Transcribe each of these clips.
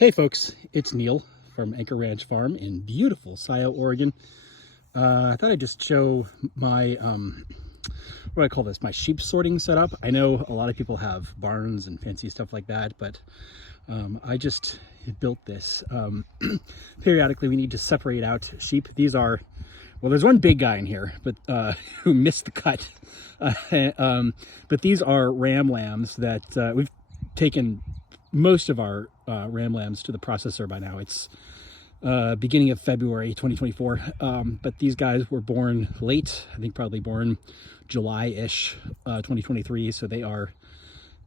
Hey folks, it's Neil from Anchor Ranch Farm in beautiful Scio, Oregon. I thought I'd just show my, what do I call this, my sheep sorting setup. I know a lot of people have barns and fancy stuff like that, but I just built this. Periodically we need to separate out sheep. These are, well, there's one big guy in here, but who missed the cut. But these are ram lambs that we've taken most of our ram lambs to the processor by now. It's beginning of February 2024, but these guys were born late. I think probably born July-ish 2023, so they are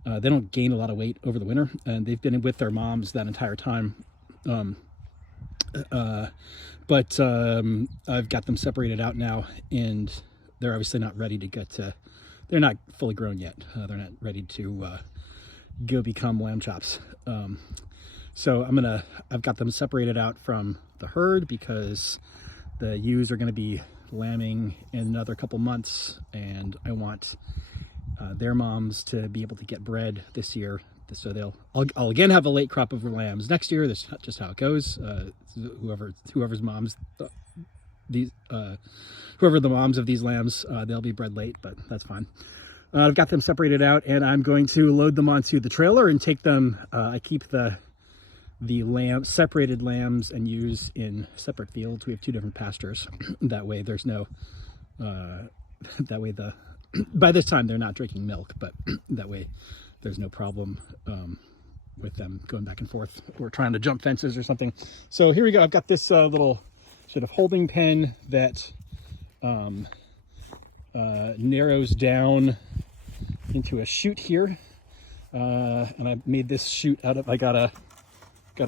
they don't gain a lot of weight over the winter, and they've been with their moms that entire time. But I've got them separated out now, and they're obviously not ready to get to, they're not fully grown yet. They're not ready to go become lamb chops. So I've got them separated out from the herd because the ewes are going to be lambing in another couple months, and I want their moms to be able to get bred this year. So I'll again have a late crop of lambs next year. That's just how it goes. Whoever's moms, whoever the moms of these lambs, they'll be bred late, but that's fine. I've got them separated out, and I'm going to load them onto the trailer and take them. I keep the separated lambs and ewes in separate fields. We have two different pastures. That way there's no, that way by this time they're not drinking milk, but that way there's no problem with them going back and forth or trying to jump fences or something. So here we go. I've got this little sort of holding pen that narrows down into a chute here, and I made this chute out of, I got a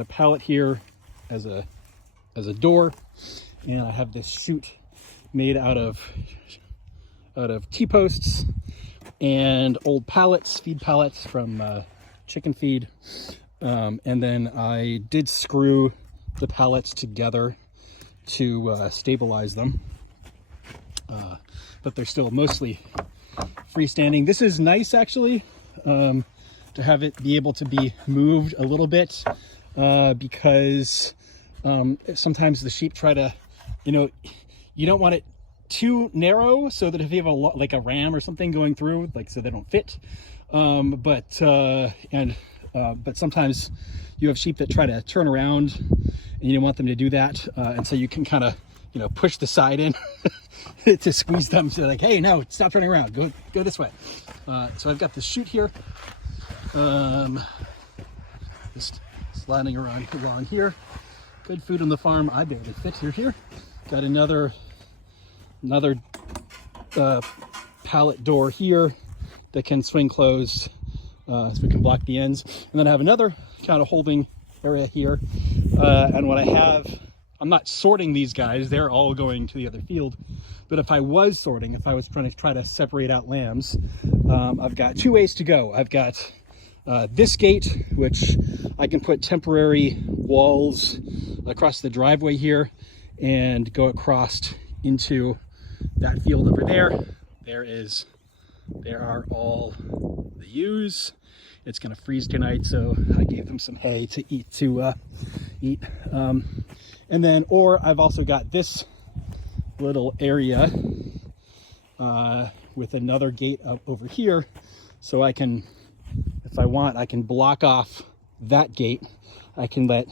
pallet here as a door, and I have this chute made out of T-posts and old pallets, feed pallets from chicken feed, and then I did screw the pallets together to stabilize them, but they're still mostly freestanding. This is nice actually, to have it be able to be moved a little bit, because sometimes the sheep try to, you don't want it too narrow so that if you have like a ram or something going through, like, so they don't fit, but sometimes you have sheep that try to turn around and you don't want them to do that, and so you can kind of push the side in to squeeze them. So like, hey, no, stop turning around, go this way. So I've got this chute here, just sliding around along here. Good food on the farm. I barely fit through here. Got another pallet door here that can swing closed, so we can block the ends. And then I have another kind of holding area here. And what I have, I'm not sorting these guys, they're all going to the other field. But if I was sorting, if I was trying to separate out lambs, I've got two ways to go. I've got this gate, which I can put temporary walls across the driveway here and go across into that field over there. There are all the ewes. It's gonna freeze tonight, so I gave them some hay to eat. And then, or I've also got this little area with another gate up over here, so I can, if I want, I can block off that gate. I can let,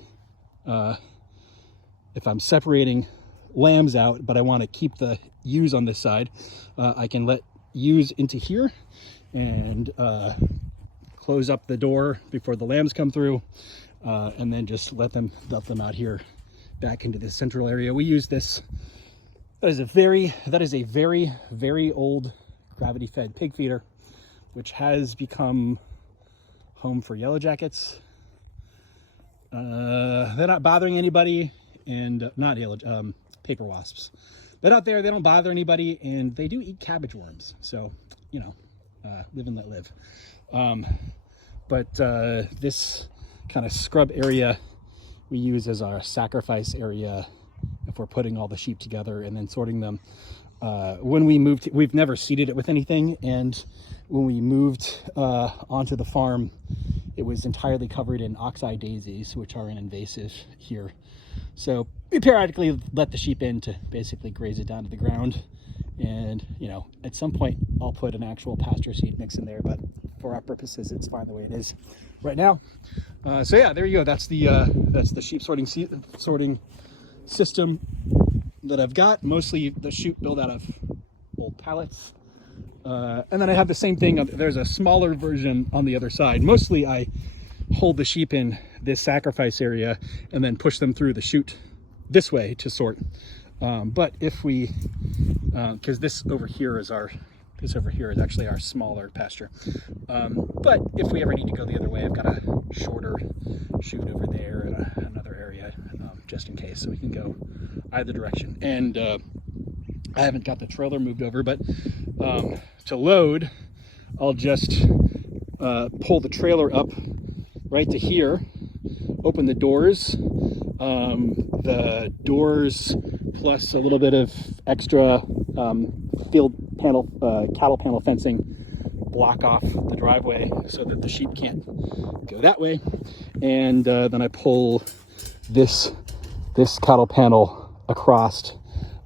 if I'm separating lambs out, but I want to keep the ewes on this side, I can let ewes into here and close up the door before the lambs come through, and then just let them out here back into this central area. We use this, that is a very, very old gravity fed pig feeder, which has become home for yellow jackets. They're not bothering anybody, and not paper wasps. They're out there, they don't bother anybody, and they do eat cabbage worms. So, live and let live. But this kind of scrub area we use as our sacrifice area if we're putting all the sheep together and then sorting them. When we moved, we've never seeded it with anything, and when we moved onto the farm, it was entirely covered in oxeye daisies, which are an invasive here. So we periodically let the sheep in to basically graze it down to the ground. And, you know, at some point I'll put an actual pasture seed mix in there, but for our purposes, it's fine the way it is right now. So yeah, there you go. That's the sheep sorting system that I've got. Mostly the chute built out of old pallets. And then I have the same thing. There's a smaller version on the other side. Mostly I hold the sheep in this sacrifice area and then push them through the chute this way to sort. But if we, because this over here is actually our smaller pasture. But if we ever need to go the other way, I've got a shorter chute over there and another area, just in case, so we can go either direction. And I haven't got the trailer moved over, but to load, I'll just pull the trailer up right to here, open the doors. The doors plus a little bit of extra field panel, cattle panel fencing block off the driveway so that the sheep can't go that way. And then I pull this cattle panel across.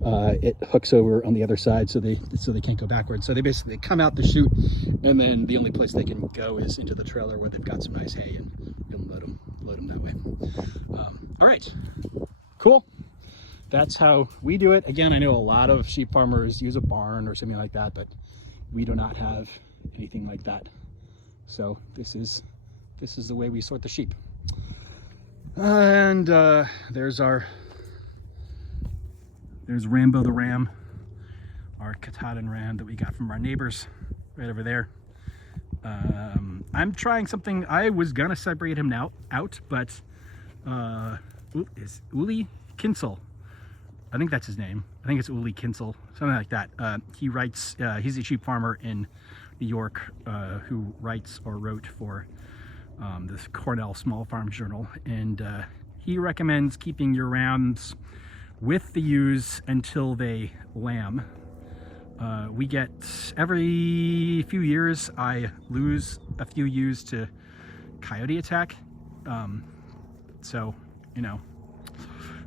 It hooks over on the other side so they can't go backwards. So they basically come out the chute, and then the only place they can go is into the trailer where they've got some nice hay, and you'll load them that way. All right, cool. That's how we do it. Again, I know a lot of sheep farmers use a barn or something like that, but we do not have anything like that. So this is the way we sort the sheep. And there's Rambo the ram, our Katahdin ram that we got from our neighbors right over there. I'm trying something. I was gonna separate him out, but is Uli Kinsel. I think that's his name. I think it's Uli Kinsel, something like that. He writes, he's a sheep farmer in New York who writes or wrote for this Cornell Small Farm Journal. And he recommends keeping your rams with the ewes until they lamb. We get, every few years, I lose a few ewes to coyote attack. So, you know,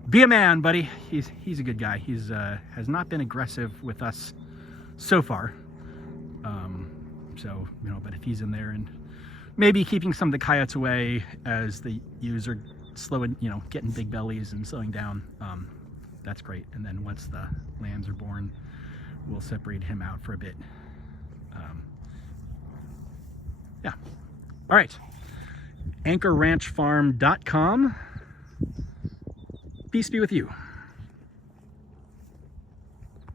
be a man, buddy. He's a good guy. He's has not been aggressive with us so far. So, you know, but if he's in there and maybe keeping some of the coyotes away as the ewes are slowing, you know, getting big bellies and slowing down, that's great. And then once the lambs are born, we'll separate him out for a bit. Yeah. All right. AnchorRanchFarm.com. Peace be with you.